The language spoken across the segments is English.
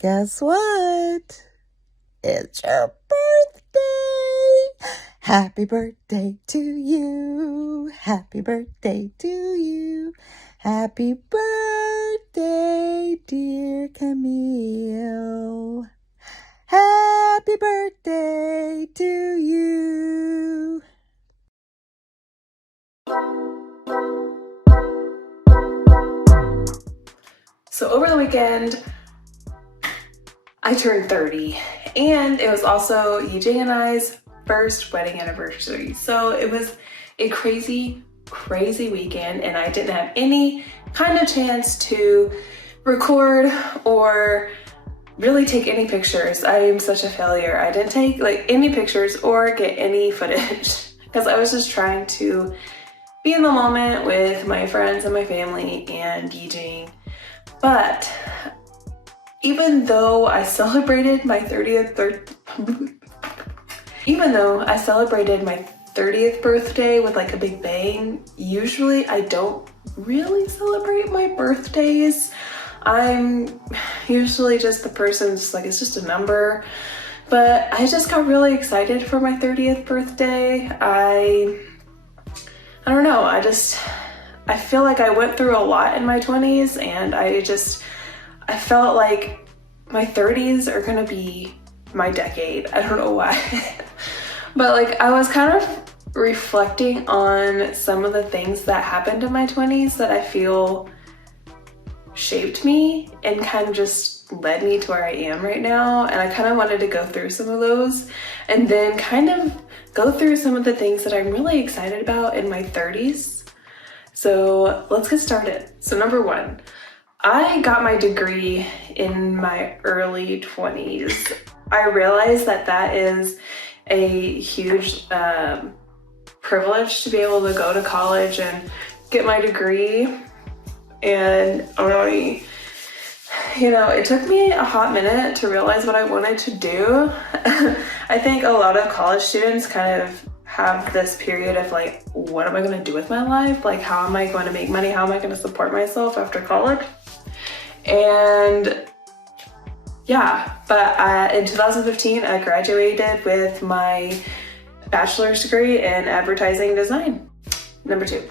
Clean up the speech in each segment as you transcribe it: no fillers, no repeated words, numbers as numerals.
Guess what? It's your birthday! Happy birthday to you! Happy birthday to you! Happy birthday, dear Camille! Happy birthday to you! So over the weekend, I turned 30, and it was also Yijing and I's first wedding anniversary. So it was a crazy weekend, and I didn't have any kind of chance to record or really take any pictures. I am such a failure. I didn't take any pictures or get any footage because I was just trying to be in the moment with my friends and my family and Yijing. But even though I celebrated my 30th birthday with like a big bang, usually I don't really celebrate my birthdays. I'm usually just the person just like, it's just a number. But I just got really excited for my 30th birthday. I don't know, I feel like I went through a lot in my 20s, and I felt like my 30s are gonna be my decade. I don't know why. But like, I was kind of reflecting on some of the things that happened in my 20s that I feel shaped me and kind of just led me to where I am right now. And I kind of wanted to go through some of those and then kind of go through some of the things that I'm really excited about in my 30s. So let's get started. So number one, I got my degree in my early 20s. I realized that that is a huge privilege to be able to go to college and get my degree. And it took me a hot minute to realize what I wanted to do. I think a lot of college students kind of have this period of like, what am I going to do with my life? Like, how am I going to make money? How am I going to support myself after college? And yeah, but in 2015, I graduated with my bachelor's degree in advertising design. Number two,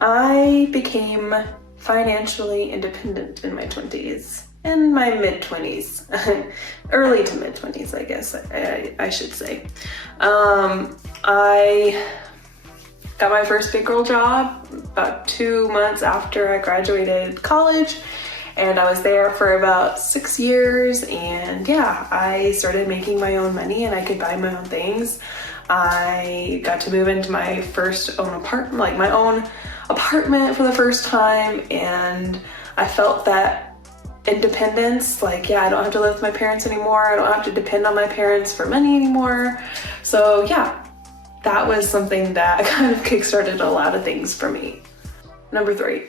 I became financially independent in my 20s, in my mid-20s, early to mid-20s, I guess I should say. I got my first big girl job about 2 months after I graduated college, and I was there for about 6 years, and yeah, I started making my own money and I could buy my own things. I got to move into my first own apartment, like my own apartment for the first time, and I felt that independence, like, yeah, I don't have to live with my parents anymore. I don't have to depend on my parents for money anymore. So yeah, that was something that kind of kickstarted a lot of things for me. Number three,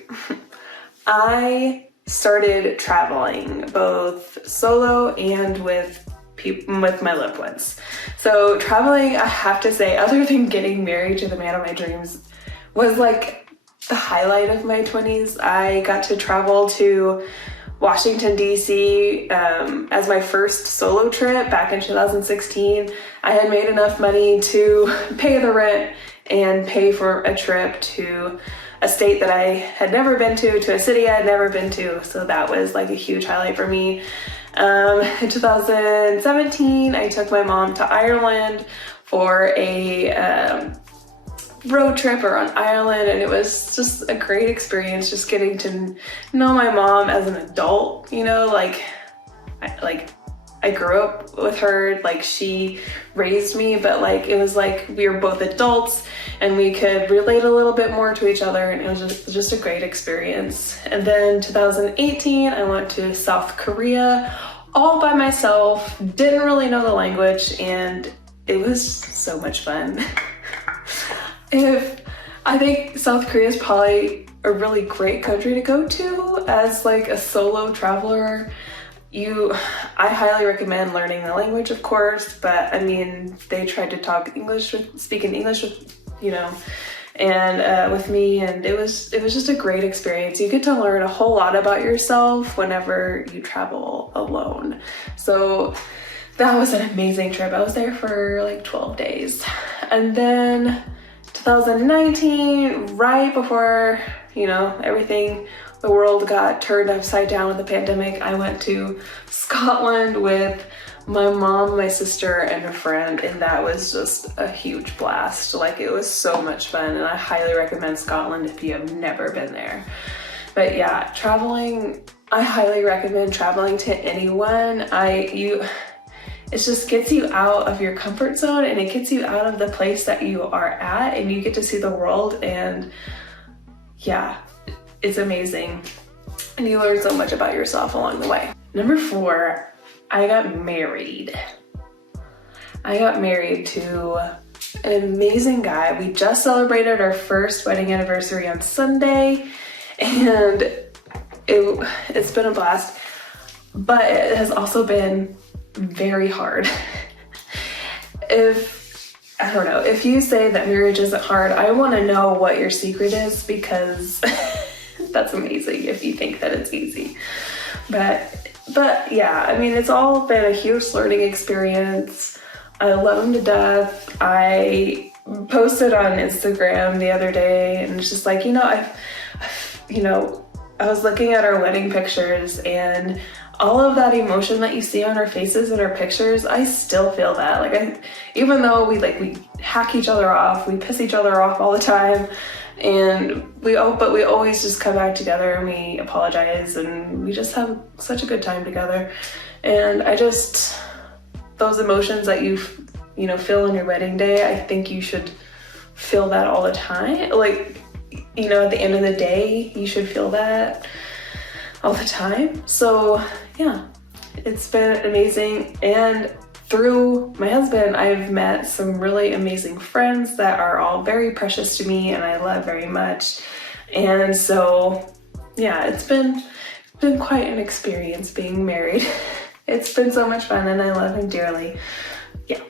I started traveling both solo and with my loved ones. So traveling, I have to say, other than getting married to the man of my dreams, was like the highlight of my 20s. I got to travel to Washington, D.C. As my first solo trip back in 2016. I had made enough money to pay the rent and pay for a trip to a state that I had never been to a city I had never been to. So that was like a huge highlight for me. In 2017, I took my mom to Ireland for a road trip around Ireland, and it was just a great experience, just getting to know my mom as an adult. I grew up with her, like she raised me, but like it was like we were both adults and we could relate a little bit more to each other, and it was just a great experience. And then 2018, I went to South Korea all by myself, didn't really know the language, and it was so much fun. I think South Korea is probably a really great country to go to as like a solo traveler. I highly recommend learning the language, of course, but I mean, they tried to speak in English with, and with me, and it was just a great experience. You get to learn a whole lot about yourself whenever you travel alone. So that was an amazing trip. I was there for like 12 days. And then 2019, right before, everything, the world got turned upside down with the pandemic, I went to Scotland with my mom, my sister, and a friend, and that was just a huge blast. Like, it was so much fun, and I highly recommend Scotland if you have never been there. But yeah, traveling, I highly recommend traveling to anyone. It just gets you out of your comfort zone, and it gets you out of the place that you are at, and you get to see the world, and yeah, it's amazing. And you learn so much about yourself along the way. Number 4, I got married. I got married to an amazing guy. We just celebrated our first wedding anniversary on Sunday, and it's been a blast, but it has also been very hard. If you say that marriage isn't hard, I want to know what your secret is, because that's amazing if you think that it's easy. But yeah, I mean, it's all been a huge learning experience. I love him to death. I posted on Instagram the other day, and it's just like, I was looking at our wedding pictures, and all of that emotion that you see on our faces in our pictures, I still feel that. Like, even though we hack each other off, we piss each other off all the time, but we always just come back together, and we apologize, and we just have such a good time together. And those emotions that you feel on your wedding day, I think you should feel that all the time. Like, at the end of the day, you should feel that all the time. So yeah, it's been amazing. And through my husband, I've met some really amazing friends that are all very precious to me and I love very much. And so yeah, it's been quite an experience being married. It's been so much fun, and I love him dearly. Yeah.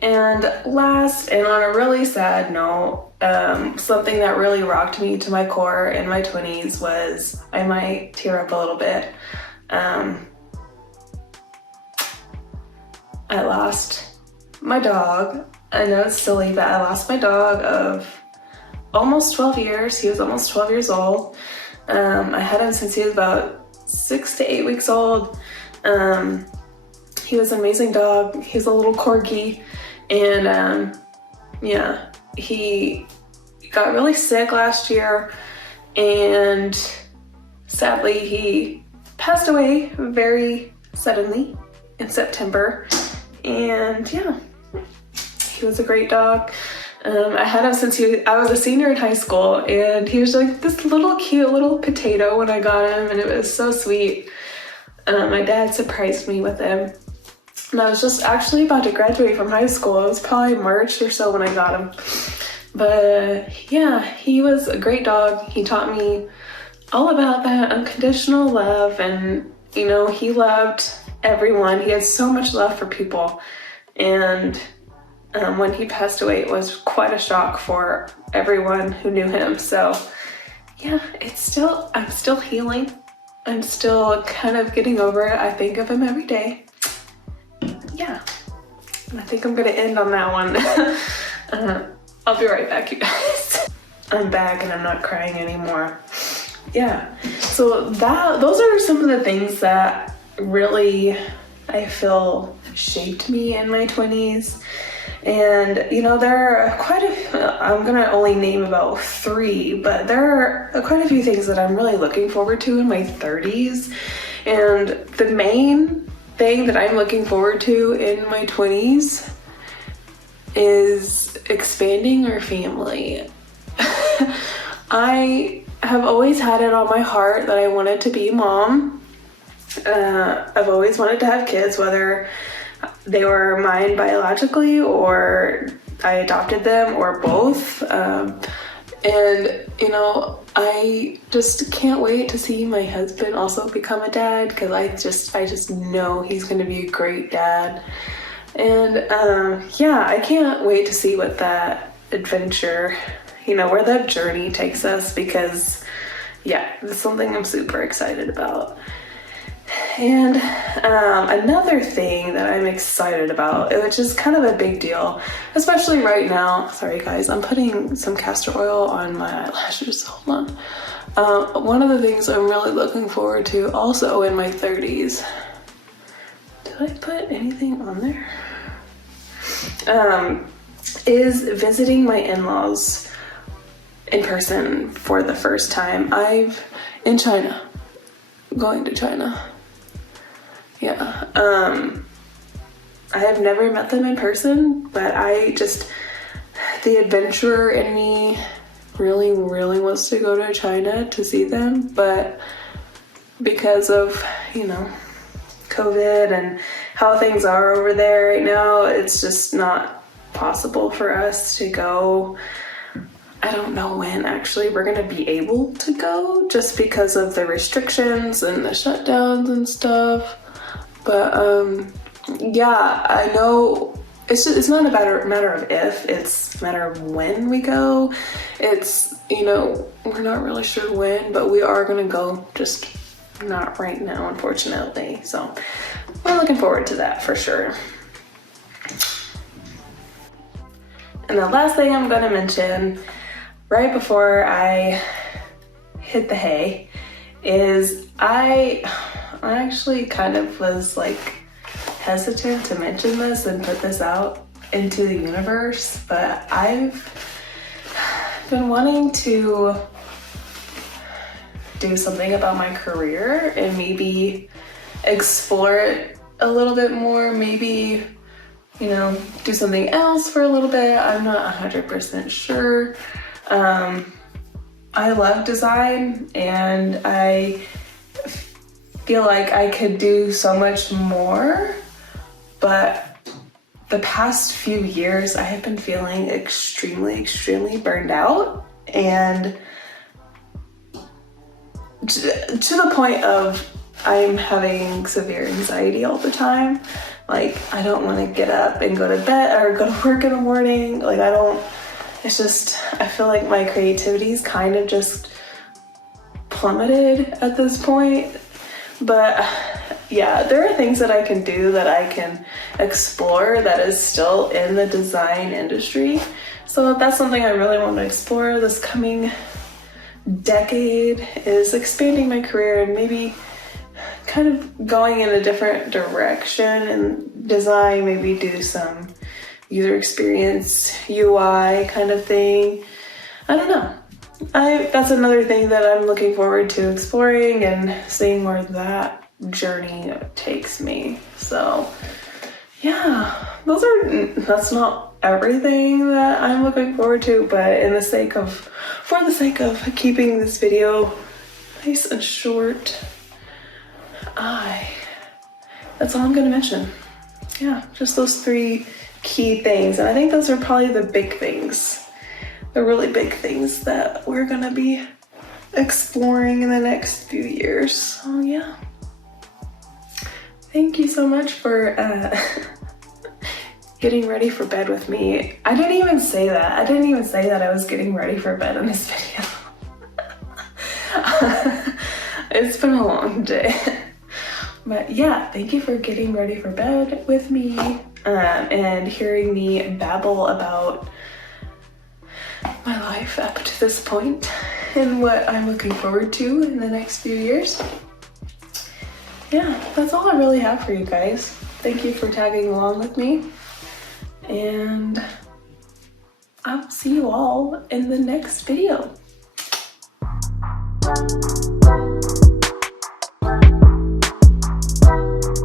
And last, and on a really sad note, something that really rocked me to my core in my 20s was, I might tear up a little bit. I lost my dog. I know it's silly, but I lost my dog of almost 12 years. He was almost 12 years old. I had him since he was about 6 to 8 weeks old. He was an amazing dog. He's a little corgi, and yeah, he got really sick last year, and sadly he passed away very suddenly in September. And yeah, he was a great dog. I had him since I was a senior in high school, and he was like this little cute little potato when I got him, and it was so sweet. My dad surprised me with him, and I was just actually about to graduate from high school. It was probably March or so when I got him. But yeah, he was a great dog. He taught me all about that unconditional love, and he loved everyone. He had so much love for people, and when he passed away, it was quite a shock for everyone who knew him. So yeah, I'm still healing. I'm still kind of getting over it. I think of him every day. Yeah, and I think I'm gonna end on that one. I'll be right back, you guys. I'm back and I'm not crying anymore. Yeah, so those are some of the things that really, I feel, shaped me in my 20s. And there are quite I'm gonna only name about 3, but there are quite a few things that I'm really looking forward to in my 30s. And the main thing that I'm looking forward to in my 20s is expanding our family. I have always had it on my heart that I wanted to be a mom. I've always wanted to have kids, whether they were mine biologically or I adopted them or both. And I just can't wait to see my husband also become a dad, because I just know he's going to be a great dad. And yeah, I can't wait to see what that adventure, you know, where that journey takes us, because yeah, it's something I'm super excited about. And another thing that I'm excited about, which is kind of a big deal, especially right now. Sorry guys, I'm putting some castor oil on my eyelashes, hold on. One of the things I'm really looking forward to also in my 30s, did I put anything on there? Is visiting my in-laws in person for the first time. In China, going to China. Yeah, I have never met them in person, but the adventurer in me really wants to go to China to see them, but because of, you know, COVID and how things are over there right now, it's just not possible for us to go. I don't know when actually we're gonna be able to go, just because of the restrictions and the shutdowns and stuff. But yeah, I know it's not a matter of if, it's a matter of when we go. It's, you know, we're not really sure when, but we are gonna go, just not right now, unfortunately. So we're looking forward to that for sure. And the last thing I'm gonna mention right before I hit the hay is I actually kind of was like hesitant to mention this and put this out into the universe, but I've been wanting to do something about my career and maybe explore it a little bit more, maybe, you know, do something else for a little bit. I'm not 100% sure. I love design and I feel like I could do so much more, but the past few years I have been feeling extremely burned out, and to the point of I'm having severe anxiety all the time. Like, I don't want to get up and go to bed or go to work in the morning. Like, it's just, I feel like my creativity's kind of just plummeted at this point. But yeah, there are things that I can do, that I can explore, that is still in the design industry. So that's something I really want to explore this coming decade, is expanding my career and maybe kind of going in a different direction in design, maybe do some user experience, UI kind of thing. I don't know. That's another thing that I'm looking forward to exploring and seeing where that journey takes me. So yeah, that's not everything that I'm looking forward to, but for the sake of keeping this video nice and short, that's all I'm gonna mention. Yeah, just those 3 key things. And I think those are probably the big things, the really big things that we're gonna be exploring in the next few years. So yeah, thank you so much for getting ready for bed with me. I didn't even say that I was getting ready for bed in this video. It's been a long day. But yeah, thank you for getting ready for bed with me and hearing me babble about my life up to this point and what I'm looking forward to in the next few years. Yeah, that's all I really have for you guys. Thank you for tagging along with me, and I'll see you all in the next video.